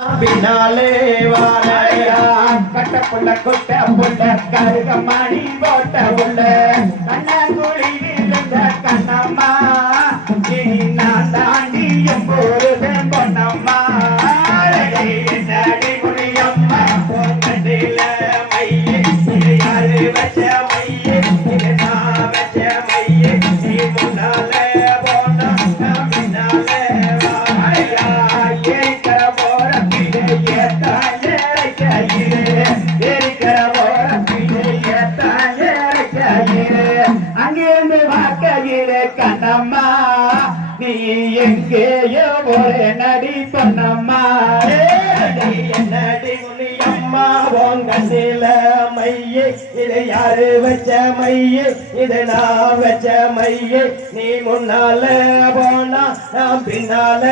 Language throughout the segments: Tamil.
பின்னாலே வாழையா கட்ட புள்ள கொட்ட புள்ள கருக மணி போட்ட உள்ள. கண்ணம்மா நீ எங்கேயோ ஒரு நடி சொன்னம்மா நடி முனியம்மா உங்க சில மையே இது யாரு வச்ச மையே? இது நான் வச்ச மையே. நீ முன்னால போனா நான் பின்னால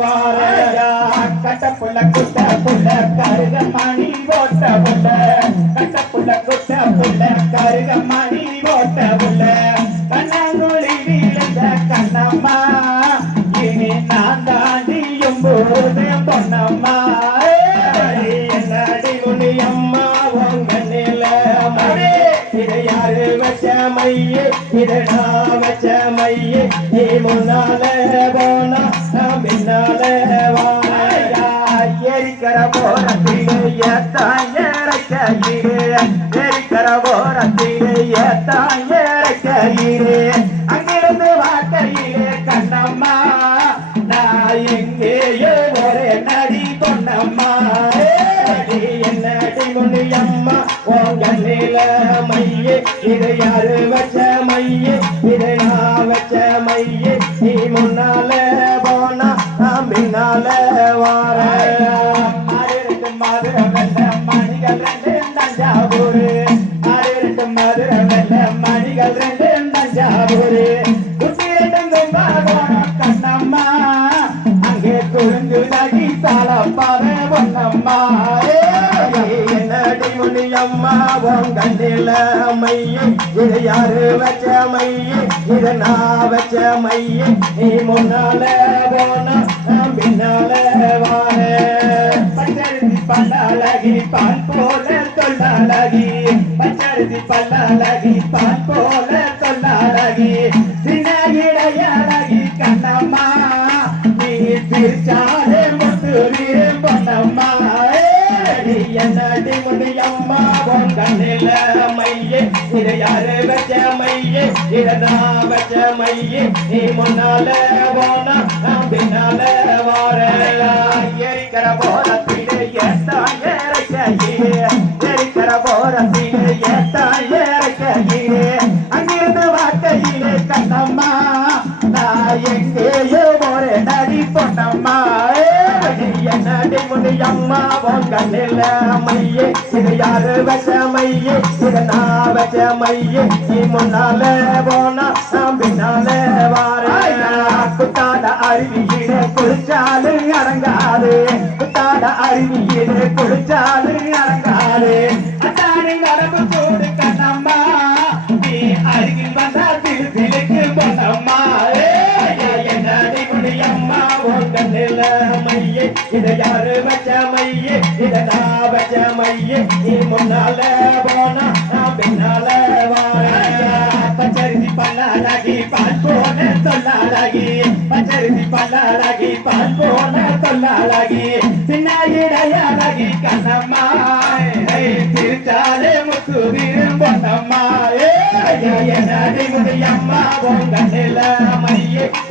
வாரா கட்ட புள்ள குட்ட புள்ள கருக மணி போட்ட புள்ள. மையே இதை வச்ச மையே நீ முன்னால போனா நான் பின்னால வாழையா எரிக்கிற போரத்திலே ஏத்தான் ஏறக்கையிலே எரிக்கிற போரத்திலே அங்கிருந்து வாக்கையிலே கண்ணம்மா நான் எங்கேயோ வச்ச மையே இதை நான் வச்ச மையே நீ முன்னால போனா நான் பின்னால மதுரை வெள்ள மணிகள் ரெண்டு தஞ்சாவூர். மதுரை வெள்ள மணிகள் ரெண்டு தஞ்சாவூர். முனியம்மா உங்க நிலைமையே இது யாரு வச்ச மையே? இது நான் வச்ச மையே. நீ முன்னால போனா பின்னால வாரே. பல்லழகி பால் போல தொல்லழகி பச்சரிசி பல்லழகி பால் போல தொல்லழகி சின்ன இடையழகி கண்ணம்மா நீ பிரிச்சாலே நீ என்னடி முடியம்மா உங்க மையே? இதை யாரு வச்ச மையே? இதை வச்ச மையே? நீ முன்னால போனா நான் பின்னால வாரையா எரிக்கிற போரத்திலே ஏத்தான் ஏறக்கையே எரிக்கிற போரத்திலே ஏத்தான் ஏறக்கையே நிலைமையே இது யாரு வச்ச மையே இது நான் வச்ச மையே நீ முன்னால போனா நான் பின்னால வாரையா குத்தாட அருவியிலே நிலைமையே இதை யாரு வச்ச மையே இதை நான் வச்ச மையே நீ முன்னால போனா நான் பின்னால வாரையா பச்சரிசி பல்லாடகி பால் போன சொல்லாடகி. பச்சரிசி பல்லாடகி பால் போன சின்ன திருச்சாலே முத்து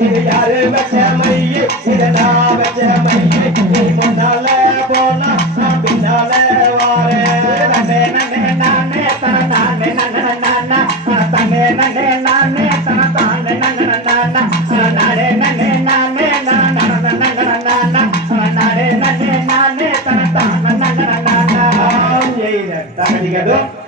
இது யாரு வச்ச ligadão?